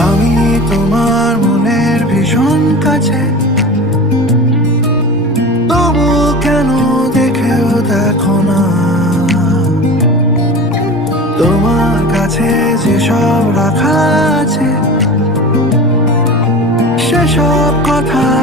আমি তোমার মনের ভীষণ কাছে, তবু কেন দেখেও দেখো না? তোমার কাছে যেসব রাখা আছে সেসব কথা